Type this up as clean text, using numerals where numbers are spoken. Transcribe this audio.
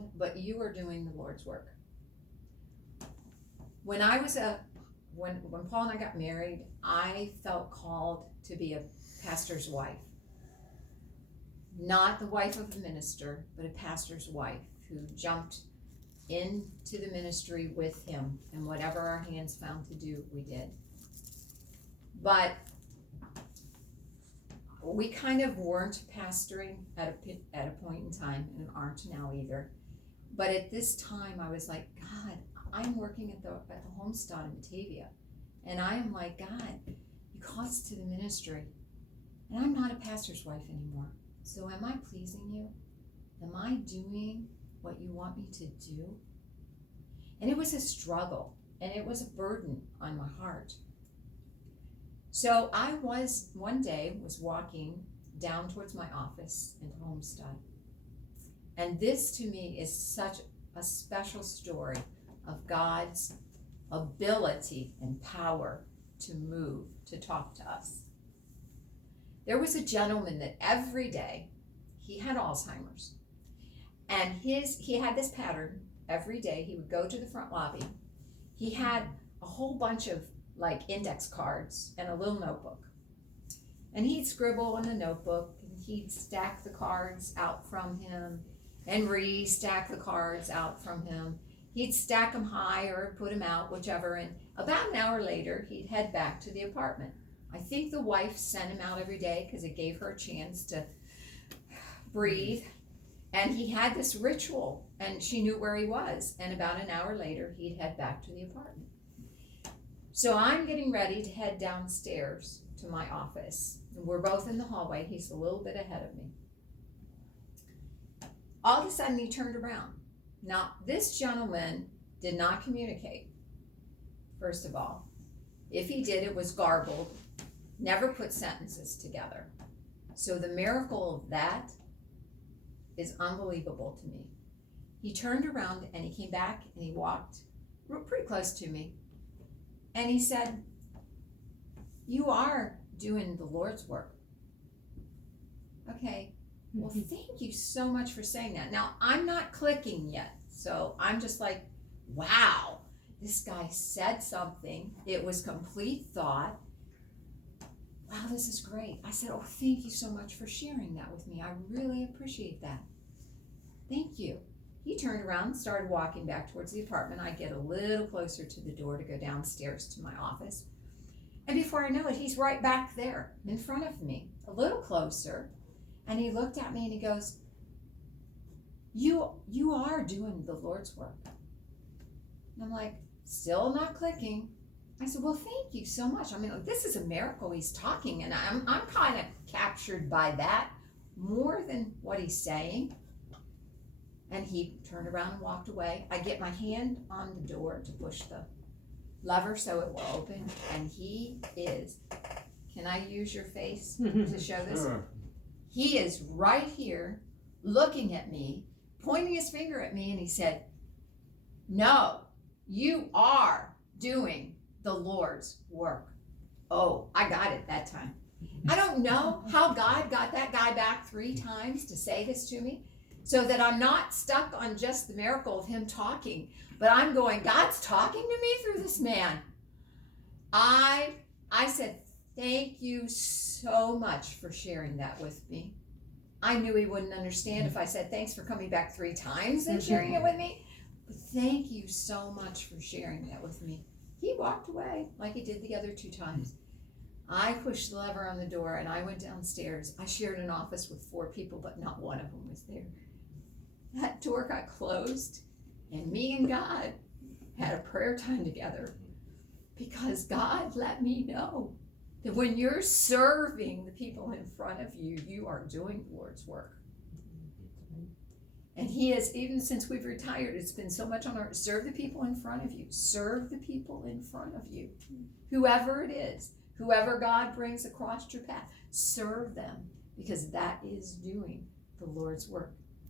called, but you are doing the Lord's work. When I was when Paul and I got married, I felt called to be a pastor's wife. Not the wife of a minister, but a pastor's wife who jumped into the ministry with him, and whatever our hands found to do, we did. But we kind of weren't pastoring at a point in time, and aren't now either. But at this time, I was like, God, I'm working at the Homestead in Batavia, and I am like, God, you call us to the ministry, and I'm not a pastor's wife anymore. So am I pleasing you? Am I doing what you want me to do? And it was a struggle, and it was a burden on my heart. So I one day was walking down towards my office in Homestead. And this to me is such a special story of God's ability and power to move, to talk to us. There was a gentleman that every day, he had Alzheimer's, and he had this pattern. Every day he would go to the front lobby. He had a whole bunch of like index cards and a little notebook, and he'd scribble in the notebook, and he'd stack the cards out from him and re-stack the cards out from him. He'd stack them high or put them out, whichever, and about an hour later he'd head back to the apartment. I think the wife sent him out every day because it gave her a chance to breathe. And he had this ritual, and she knew where he was. And about an hour later, he'd head back to the apartment. So I'm getting ready to head downstairs to my office. We're both in the hallway. He's a little bit ahead of me. All of a sudden, he turned around. Now, this gentleman did not communicate, first of all. If he did, it was garbled, never put sentences together. So the miracle of that is unbelievable to me. He turned around and he came back and he walked pretty close to me. And he said, you are doing the Lord's work. Okay, well, thank you so much for saying that. Now, I'm not clicking yet. So I'm just like, wow, this guy said something. It was complete thought. Wow, this is great. I said, oh, thank you so much for sharing that with me. I really appreciate that. Thank you. He turned around and started walking back towards the apartment. I get a little closer to the door to go downstairs to my office. And before I know it, he's right back there in front of me, a little closer. And he looked at me and he goes, you are doing the Lord's work. And I'm like, still not clicking. I said, well, thank you so much. I mean, this is a miracle he's talking, and I'm kind of captured by that more than what he's saying. And he turned around and walked away. I get my hand on the door to push the lever so it will open, and he is, can I use your face to show this? Sure. He is right here looking at me, pointing his finger at me, and he said, no, you are doing the Lord's work. Oh, I got it that time. I don't know how God got that guy back 3 times to say this to me, so that I'm not stuck on just the miracle of him talking, but I'm going, God's talking to me through this man. I said, thank you so much for sharing that with me. I knew he wouldn't understand if I said, thanks for coming back 3 times and sharing it with me. But thank you so much for sharing that with me. He walked away like he did the other 2 times. I pushed the lever on the door and I went downstairs. I shared an office with 4 people, but not one of them was there. That door got closed, and me and God had a prayer time together, because God let me know that when you're serving the people in front of you, you are doing the Lord's work. And he has, even since we've retired, it's been so much on our, serve the people in front of you. Serve the people in front of you. Whoever it is, whoever God brings across your path, serve them, because that is doing the Lord's work.